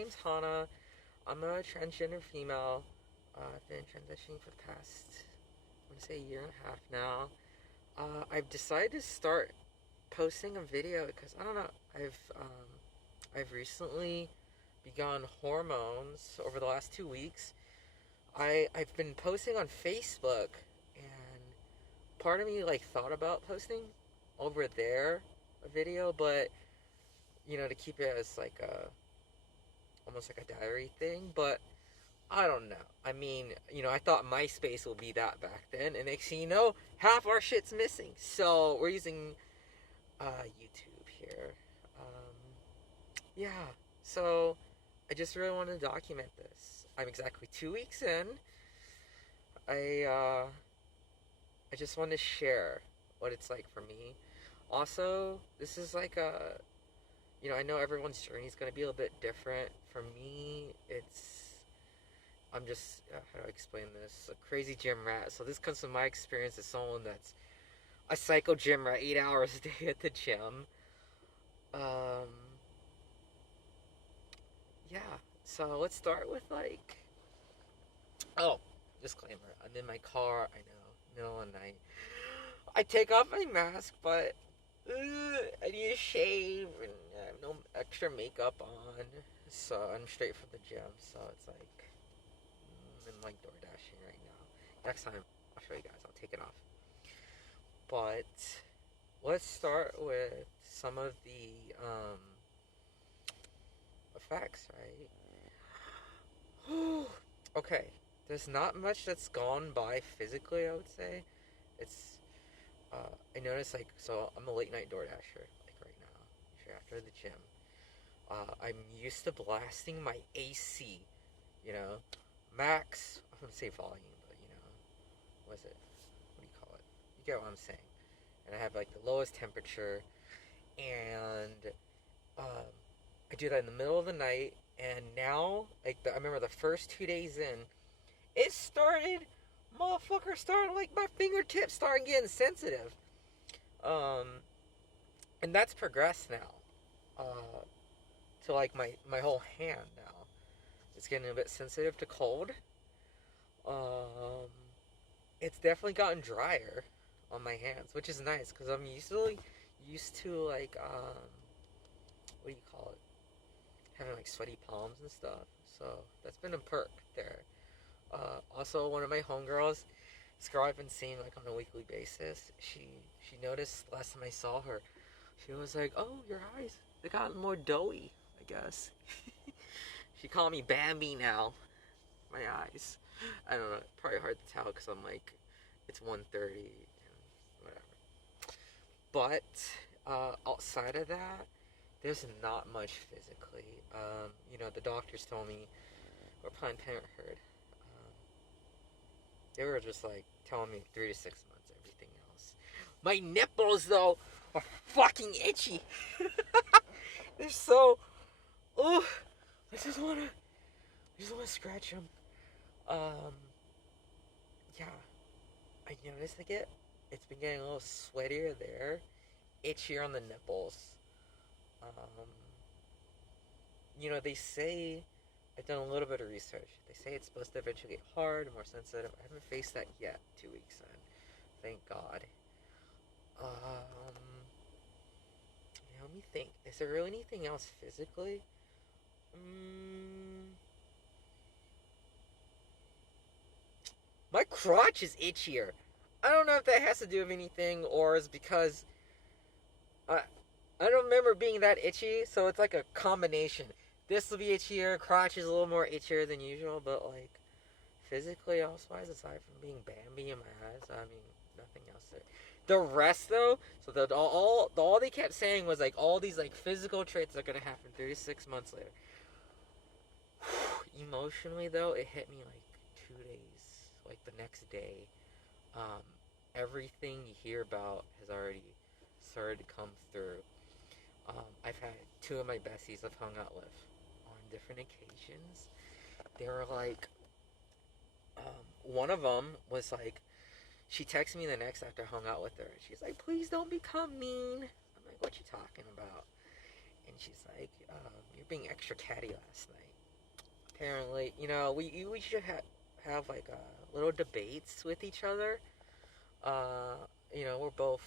name's Hana. I'm a transgender female. I've been transitioning for the past, I want to say, a year and a half now. I've decided to start posting a video because I don't know. I've recently begun hormones over the last 2 weeks. I've been posting on Facebook, and part of me like thought about posting over there a video, but to keep it as like a almost like a diary thing. But I don't know. I mean, I thought MySpace would be that back then, and next thing you know, half our shit's missing. So we're using YouTube here. Yeah. So I just really want to document this. I'm exactly 2 weeks in. I uh, I just want to share what it's like for me. Also, this is like I know everyone's journey is going to be a little bit different. For me, I'm just, how do I explain this? A crazy gym rat. So this comes from my experience as someone that's a psycho gym rat, 8 hours a day at the gym. Um, yeah. So let's start with oh, disclaimer. I'm in my car. I know, middle of the night. I take off my mask, but I need a shave and I have no extra makeup on. So I'm straight from the gym. So it's like I'm like door dashing right now. Next time I'll show you guys. I'll take it off. But let's start with some of the effects, right? Okay. There's not much that's gone by physically, I would say. It's I noticed so I'm a late night door dasher like right now, straight after the gym. I'm used to blasting my AC, you know, max. I wouldn't say volume, but what is it? What do you call it? You get what I'm saying. And I have like the lowest temperature, and I do that in the middle of the night. And now, I remember the first 2 days in, it started, motherfucker, started like my fingertips started getting sensitive. Um, and that's progressed now. To like my whole hand now. It's getting a bit sensitive to cold. Um, it's definitely gotten drier on my hands, which is nice because I'm usually used to what do you call it? Having like sweaty palms and stuff. So that's been a perk there. Also, one of my homegirls, this girl I've been seeing like on a weekly basis, she noticed last time I saw her, she was like, "Oh, your eyes, they got more doughy, I guess." She called me Bambi now. My eyes. I don't know. Probably hard to tell because I'm like, it's 1:30 and whatever. But outside of that, there's not much physically. The doctors told me, or Planned Parenthood, they were just like telling me 3 to 6 months. Everything else. My nipples though are fucking itchy. They're so. Ugh. I just wanna scratch them. Um, yeah, I noticed it's been getting a little sweatier there, itchier on the nipples. Um, they say, I've done a little bit of research. They say it's supposed to eventually get hard, more sensitive. I haven't faced that yet. 2 weeks in, thank God. Um, let me think. Is there really anything else physically? My crotch is itchier. I don't know if that has to do with anything or is because I I don't remember being that itchy, so it's like a combination. This will be itchier, crotch is a little more itchier than usual, but like physically, elsewise, aside from being Bambi in my eyes, I mean nothing else there. The rest though, so all they kept saying was like all these like physical traits are gonna happen 36 months later. Emotionally though, it hit me like 2 days, like the next day. Um, Everything you hear about has already started to come through. I've had two of my besties I've hung out with on different occasions. They were like, one of them was like, she texted me the next after I hung out with her. She's like, please don't become mean. I'm like, what you talking about? and she's like, "You're being extra catty last night." Apparently, you know, we should have like little debates with each other. Uh, you know, we're both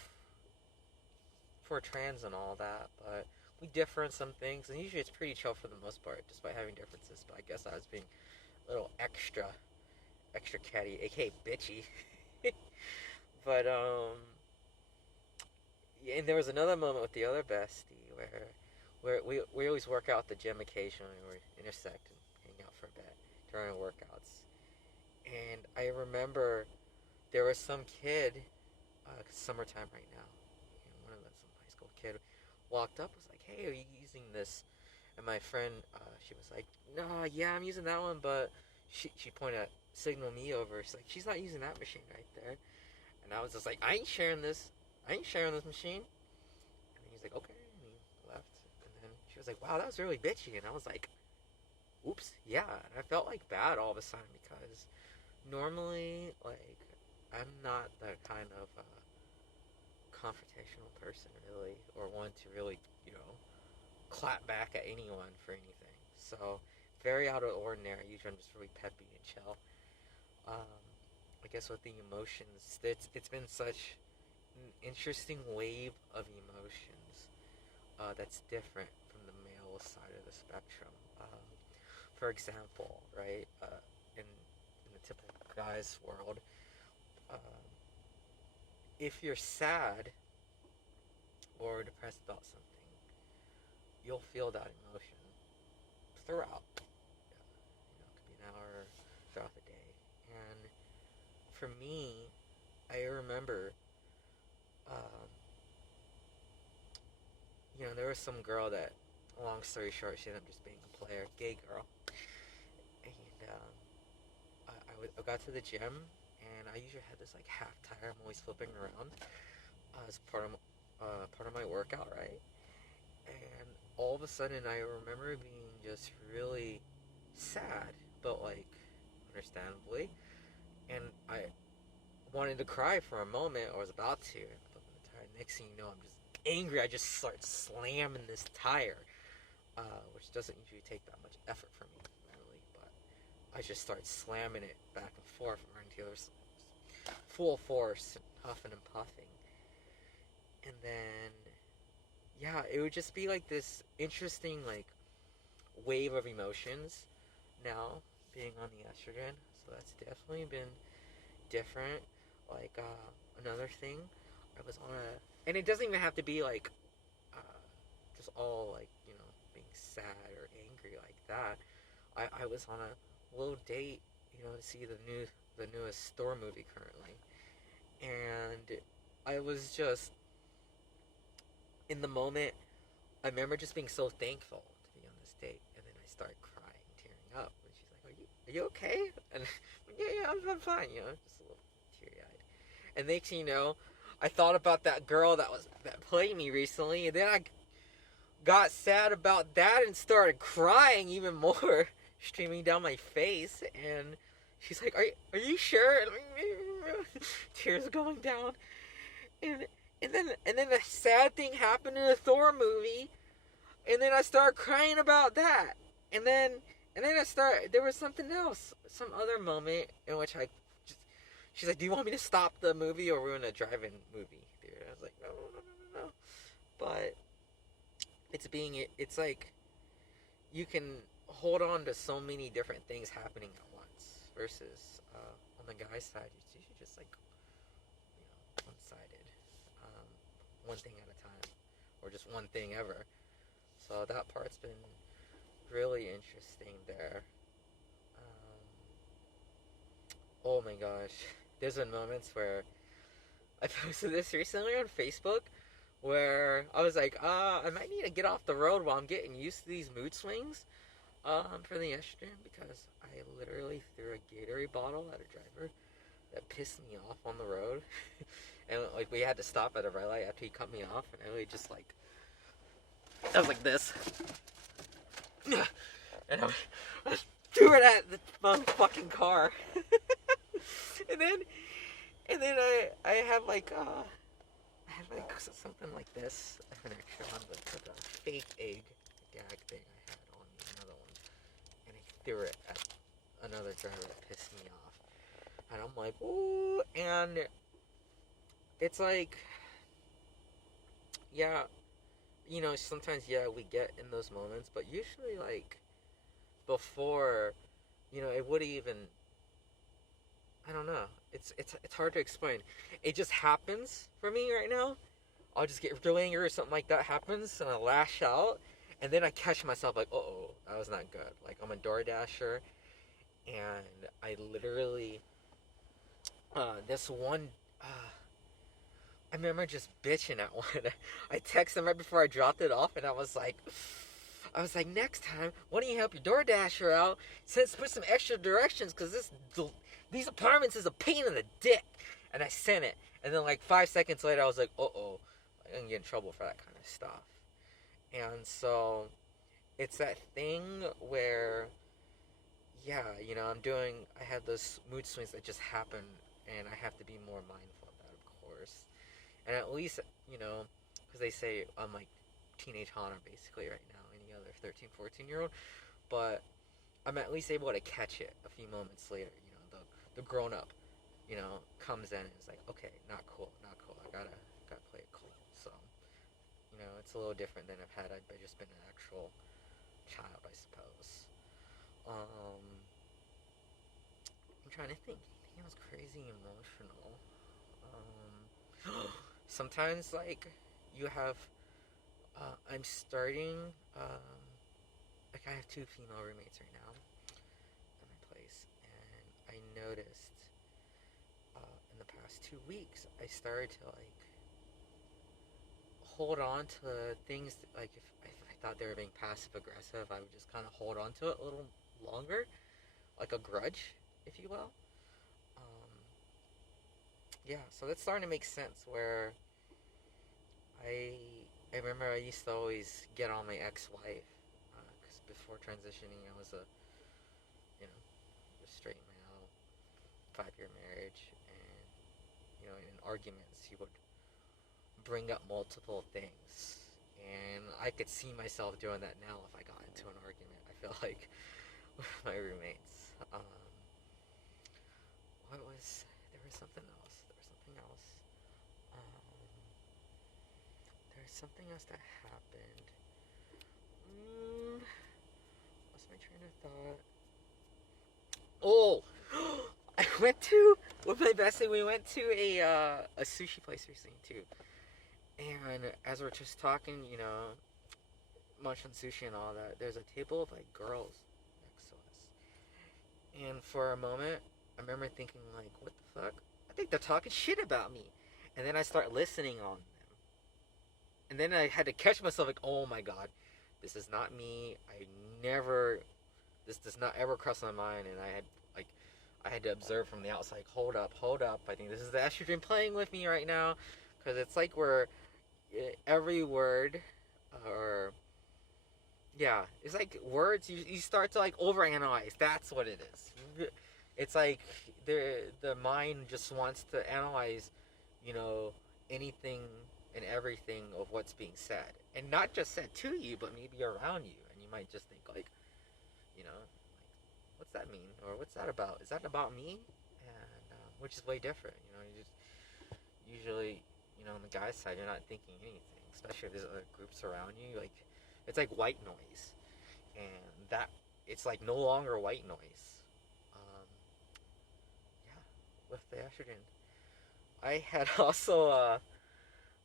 for trans and all that, but we differ in some things, and usually it's pretty chill for the most part, despite having differences. But I guess I was being a little extra catty, aka bitchy. But yeah, and there was another moment with the other bestie where we always work out at the gym occasionally. We intersect and hang out for a bit during our workouts. And I remember there was some kid, summertime right now, and one of them, some high school kid, walked up, was like, "Hey, are you using this?" And my friend, she was like, "No, yeah, I'm using that one," but she pointed at, signaled me over. She's like, "She's not using that machine right there." And I was just like, "I ain't sharing this. I ain't sharing this machine." And then he's like, "Okay," and he left. And then she was like, "Wow, that was really bitchy." And I was like, "Oops, yeah." And I felt like bad all of a sudden because normally, like, I'm not the kind of confrontational person, really, or one to really, you know, clap back at anyone for anything. So, very out of the ordinary. Usually I'm just really peppy and chill. Um, I guess with the emotions, it's been such an interesting wave of emotions that's different from the male side of the spectrum. For example, right, in the typical guy's world, um, if you're sad or depressed about something, you'll feel that emotion throughout. You know, it could be an hour throughout the day. And for me, I remember, um, you know, there was some girl that, long story short, she ended up just being a player, gay girl. And I got to the gym, and I usually had this like half tire. I'm always flipping around as part of my workout, right? And all of a sudden, I remember being just really sad, but like understandably, and I wanted to cry for a moment. I was about to, but next thing you know, I'm just angry. I just start slamming this tire, which doesn't usually take that much effort for me, really. But I just start slamming it back and forth, running to the other side, full force, huffing and puffing, and then yeah, it would just be like this interesting like wave of emotions. Now being on the estrogen, so that's definitely been different. Like another thing, I was on a, and it doesn't even have to be like just all like, you know, being sad or angry like that. I was on a little date, you know, to see the newest Thor movie currently, and I was just in the moment. I remember just being so thankful to be on this date, and then I started crying, tearing up, and she's like, "Are you okay?" And yeah, I'm fine, you know, just a little teary eyed. And next thing you know, I thought about that girl that played me recently, and then I got sad about that and started crying even more, streaming down my face. And she's like, "Are you sure?" And tears going down. And and then the sad thing happened in the Thor movie, and then I started crying about that. And then there was something else, some other moment in which I just, she's like, "Do you want me to stop the movie or we're in a drive-in movie theater?" I was like, "No." But it's like you can hold on to so many different things happening at once versus on the guy's side, it's usually just like, you know, one-sided, um, one thing at a time, or just one thing ever. So that part's been really interesting there. Um, oh my gosh, there's been moments where I posted this recently on Facebook where I was like, I might need to get off the road while I'm getting used to these mood swings for the estrogen, because I literally threw a Gatorade bottle at a driver that pissed me off on the road. And like we had to stop at a red light after he cut me off, and I really just like, I was like this. And I threw it at the motherfucking car. and then I had like something like this. connection on the fake egg gag thing I had on another one, and I threw it at another driver that pissed me off. And I'm like, ooh, and it's like, yeah, sometimes, yeah, we get in those moments, but usually, like, before, it would even, I don't know, it's hard to explain. It just happens for me right now. I'll just get really angry or something like that happens, and I lash out, and then I catch myself like, oh, that was not good. Like, I'm a DoorDasher, and I literally, this one, I remember just bitching at one. I texted him right before I dropped it off, and I was like, next time, why don't you help your DoorDasher out? Put some extra directions, because these apartments is a pain in the dick. And I sent it, and then like 5 seconds later, I was like, uh-oh, I'm gonna get in trouble for that kind of stuff. And so, it's that thing where, yeah, I have those mood swings that just happen, and I have to be more mindful of that, of course. And at least, because they say I'm like teenage Hana basically right now, any other 13, 14-year-old, but I'm at least able to catch it a few moments later. The grown up, comes in and is like, okay, not cool. I gotta play it cool. So, it's a little different than I've just been an actual child, I suppose. I'm trying to think. Anything else crazy emotional? Sometimes, like, you have, I'm starting, like, I have 2 female roommates right now at my place, and I noticed, in the past 2 weeks, I started to, like, hold on to things, like, if I thought they were being passive-aggressive, I would just kind of hold on to it a little longer, like a grudge, if you will. Yeah, so that's starting to make sense, where I remember I used to always get on my ex-wife, because before transitioning, I was a straight male, 5-year marriage, and, in arguments, he would bring up multiple things, and I could see myself doing that now if I got into an argument, I feel like, with my roommates. There was something else, there's something else that happened. What's my train of thought? Oh, with my bestie, we went to a sushi place recently too. And as we're just talking, munching sushi and all that, there's a table of like girls next to us. And for a moment, I remember thinking like, what the fuck? I think they're talking shit about me. And then I start listening on them. And then I had to catch myself like, oh my god, this is not me. This does not ever cross my mind. And I had to observe from the outside, hold up. I think this is the estrogen playing with me right now. Because it's like every word, it's like words, you start to like overanalyze. That's what it is. It's like the mind just wants to analyze, anything and everything of what's being said, and not just said to you, but maybe around you, and you might just think like, what's that mean, or what's that about? Is that about me? And which is way different. You just usually, on the guy's side, you're not thinking anything, especially if there's other groups around you. Like, it's like white noise, and that it's like no longer white noise. With the estrogen, I had also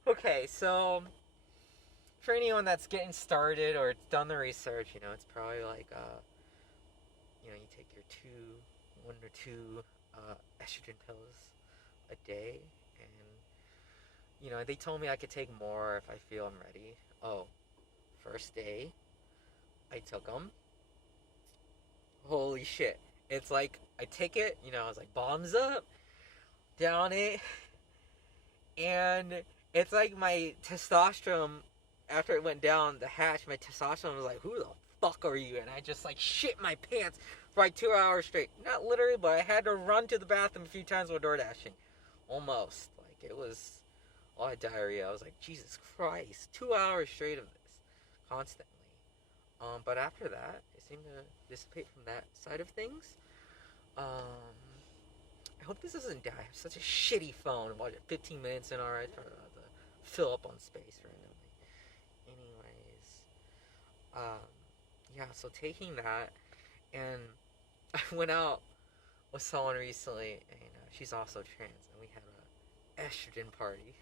okay, so for anyone that's getting started or done the research, it's probably like you take your 1 or 2 estrogen pills a day, and they told me I could take more if I feel I'm ready. Oh, first day I took them. Holy shit! It's like I take it, I was like bombs up, down it, and it's like my testosterone, after it went down the hatch, my testosterone was like, who the fuck are you? And I just like shit my pants for like 2 hours straight. Not literally, but I had to run to the bathroom a few times while door dashing. Almost. Like, it was a lot of diarrhea. I was like, Jesus Christ, 2 hours straight of this, constantly. But after that, it seemed to dissipate from that side of things. Um, I hope this doesn't die. I have such a shitty phone. Watch it 15 minutes in already. Trying to fill up on space randomly. Anyways, yeah. So taking that, and I went out with someone recently, and she's also trans, and we had a estrogen party.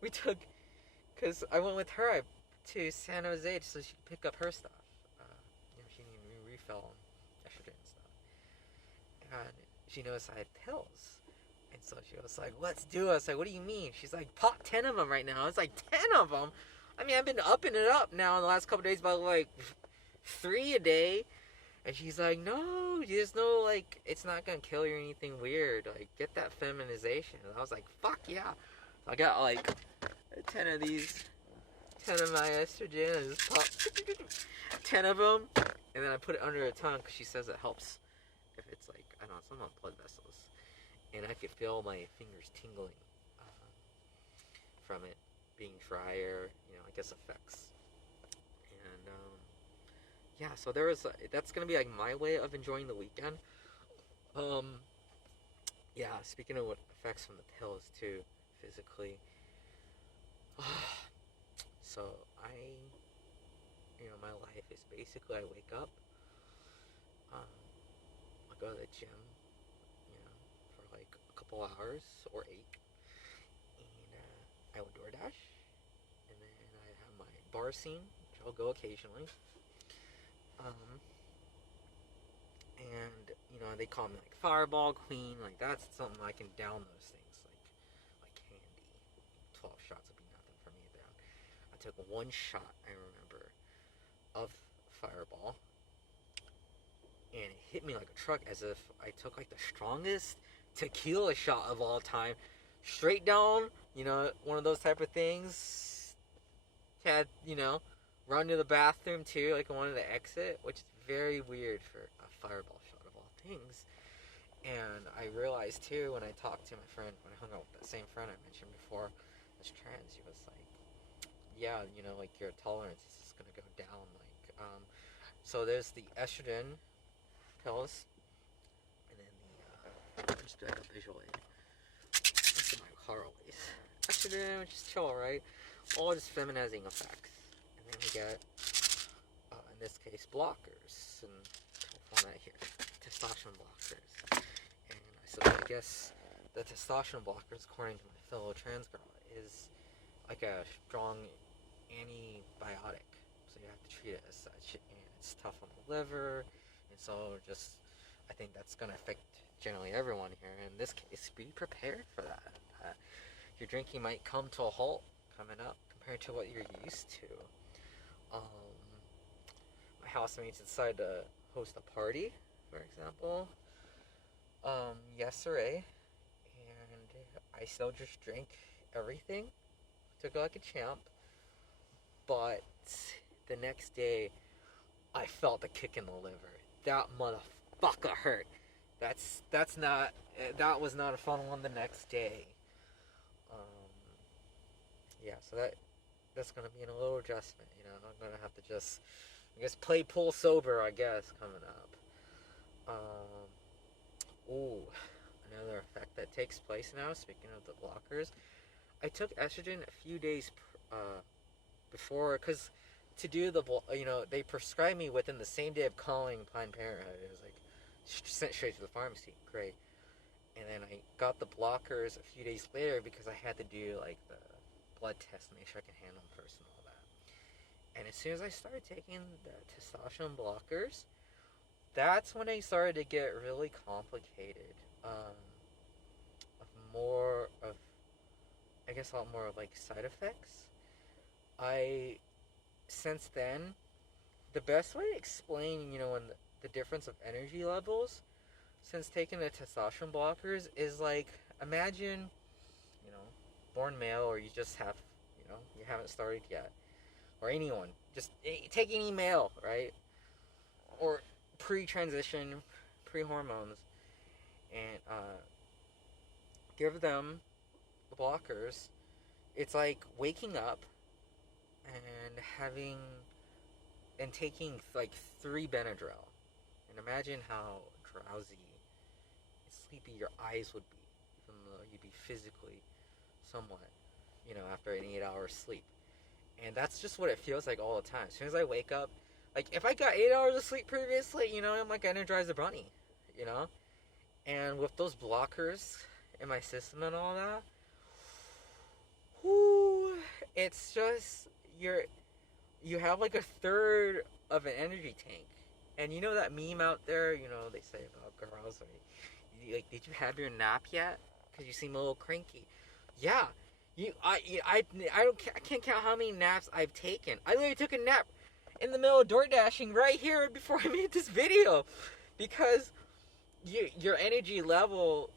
We took, cause I went with her to San Jose so she could pick up her stuff. She needed a refill on estrogen and stuff, and she noticed I had pills. And so she was like, let's do it. I was like, what do you mean? She's like, pop 10 of them right now. I was like, 10 of them? I mean, I've been upping it up now in the last couple of days by like 3 a day. And she's like, no, there's no, like, it's not going to kill you or anything weird. Like, get that feminization. And I was like, fuck yeah. So I got like 10 of these, 10 of my estrogen. I just pop 10 of them. And then I put it under her tongue because she says it helps if it's like, I don't know, some on blood vessels. And I could feel my fingers tingling from it being drier, I guess effects. And yeah, so that's gonna be like my way of enjoying the weekend. Yeah, speaking of what effects from the pills too, physically. So my life is basically I wake up, I go to the gym, for like a couple hours or 8, and I would DoorDash, and then I have my bar scene, which I'll go occasionally. And they call me like Fireball Queen, like that's something I can down those things like candy. 12 shots would be nothing for me then. I took one shot, I remember, of Fireball, and it hit me like a truck as if I took like the strongest tequila shot of all time, straight down, one of those type of things. Had, run to the bathroom too, like I wanted to exit, which is very weird for a Fireball shot of all things. And I realized too when I talked to my friend, when I hung out with that same friend I mentioned before, that's trans, he was like, yeah, like your tolerance is just gonna go down, like, so there's the estrogen pills, and then the, just do like a visual aid. This is my car always. Estrogen, which is chill, right? All just feminizing effects. And then we get, in this case, blockers, and format here, testosterone blockers. And I guess the testosterone blockers, according to my fellow trans girl, is like a strong antibiotic. So you have to treat it as such, and it's tough on the liver, and so I think that's going to affect generally everyone here. In this case, be prepared for that. Your drinking might come to a halt coming up compared to what you're used to. My housemates decided to host a party, for example, yesterday, and I still just drank everything, took it like a champ, but the next day, I felt a kick in the liver. That motherfucker hurt. That was not a fun one the next day. Yeah, so that's gonna be a little adjustment. I'm gonna have to just, play pool sober, I guess, coming up. Another effect that takes place now. Speaking of the blockers, I took estrogen a few days before, because to do they prescribed me within the same day of calling Planned Parenthood. It was like sent straight to the pharmacy. Great. And then I got the blockers a few days later because I had to do like the blood test to make sure I can handle them first and all that. And as soon as I started taking the testosterone blockers, that's when they started to get really complicated. A lot more of like side effects. Since then, the best way to explain, when the difference of energy levels since taking the testosterone blockers is like, imagine, born male, or you just have, you haven't started yet, or anyone, just take any male, right? Or pre-transition, pre-hormones, and give them the blockers, it's like waking up and having and taking like 3 Benadryl, and imagine how drowsy and sleepy your eyes would be, even though you'd be physically somewhat, after an 8 hour sleep. And that's just what it feels like all the time. As soon as I wake up, like if I got 8 hours of sleep previously, I'm like energized a bunny, you know. And with those blockers in my system and all that, whoo, it's just you have like a third of an energy tank. And you know that meme out there, they say about girls, like, did you have your nap yet? Because you seem a little cranky. Yeah, I can't count how many naps I've taken. I literally took a nap in the middle of door dashing right here before I made this video, because your energy level,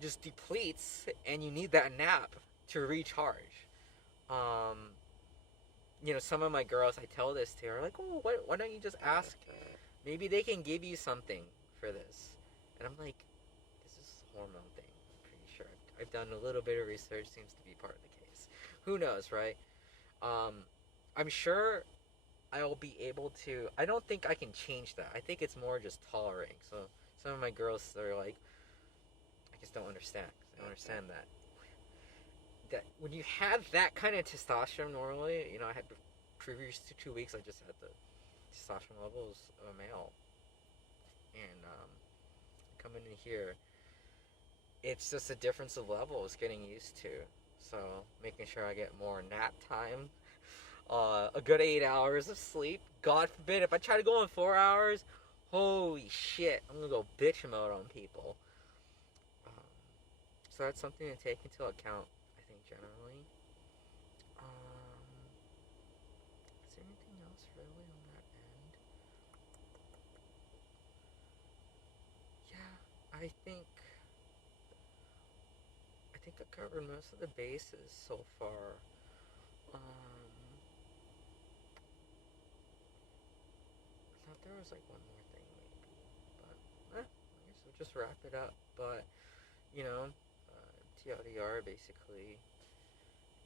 just depletes, and you need that nap to recharge. Um, some of my girls I tell this to are like, oh, why don't you just ask? Maybe they can give you something for this. And I'm like, this is a hormone thing. I'm pretty sure. I've done a little bit of research. Seems to be part of the case. Who knows, right? I'm sure I'll be able to. I don't think I can change that. I think it's more just tolerating. So some of my girls are like, I just don't understand. I don't understand that. That when you have that kind of testosterone normally, I had previous to 2 weeks, I just had the testosterone levels of a male, and coming in here, it's just a difference of levels getting used to. So making sure I get more nap time, a good 8 hours of sleep. God forbid if I try to go in 4 hours, holy shit, I'm gonna go bitch mode on people. So that's something to take into account, I think, generally. Is there anything else really on that end? Yeah, I think I covered most of the bases so far. I thought there was like one more thing maybe, but I guess we'll just wrap it up. But TLDR, basically,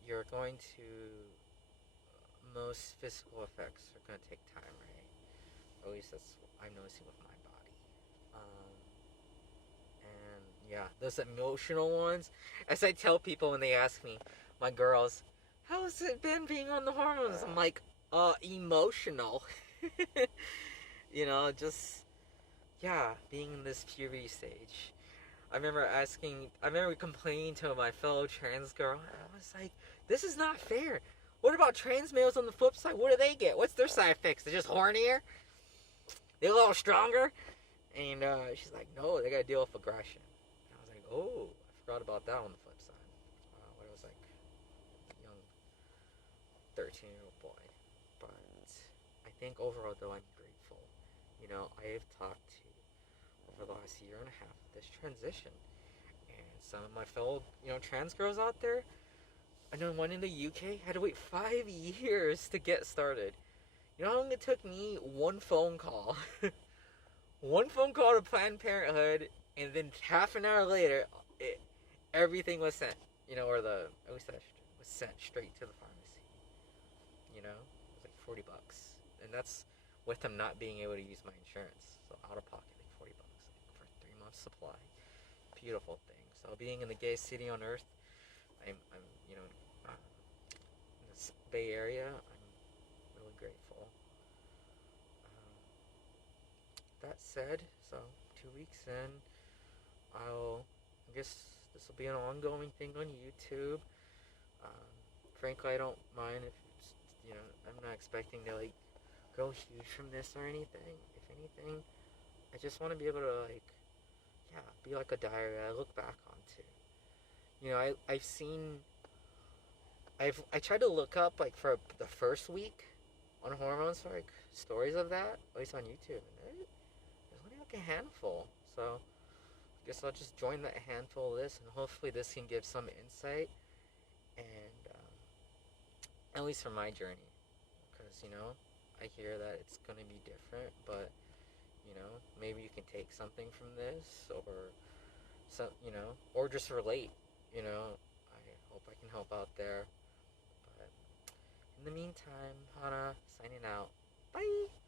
you're going to most physical effects are going to take time, right? At least that's what I'm noticing with my body. Um, and yeah, those emotional ones. As I tell people when they ask me, my girls, how's it been being on the hormones? I'm like, emotional. Just, yeah, being in this puberty stage. I remember complaining to my fellow trans girl. I was like, this is not fair. What about trans males on the flip side? What do they get? What's their side effects? They're just hornier? They're a little stronger? And she's like, no, they gotta deal with aggression. And I was like, oh, I forgot about that on the flip side. When I was like a young 13-year-old boy. But I think overall, though, I'm grateful. I have talked to, over the last year and a half, this transition. And some of my fellow, trans girls out there, I know one in the UK had to wait 5 years to get started. You know how long it took me? One phone call. One phone call to Planned Parenthood, and then half an hour later, everything was sent. Or at least that was sent straight to the pharmacy. It was like $40. And that's with them not being able to use my insurance. So out of pocket, like $40 for 3 months supply. Beautiful thing. So being in the gayest city on earth, I'm in this Bay Area, I'm really grateful. That said, so 2 weeks in, I guess this will be an ongoing thing on YouTube. Frankly, I don't mind if I'm not expecting to like go huge from this or anything. If anything, I just want to be able to be like a diary I look back onto. I tried to look up like for the first week on hormones for like stories of that, at least on YouTube, and there's only like a handful. So I guess I'll just join that handful of this, and hopefully this can give some insight, and at least for my journey, because I hear that it's gonna be different, but maybe you can take something from this, or some, or just relate. I Hope I can help out there. But in the meantime, Hana signing out. Bye.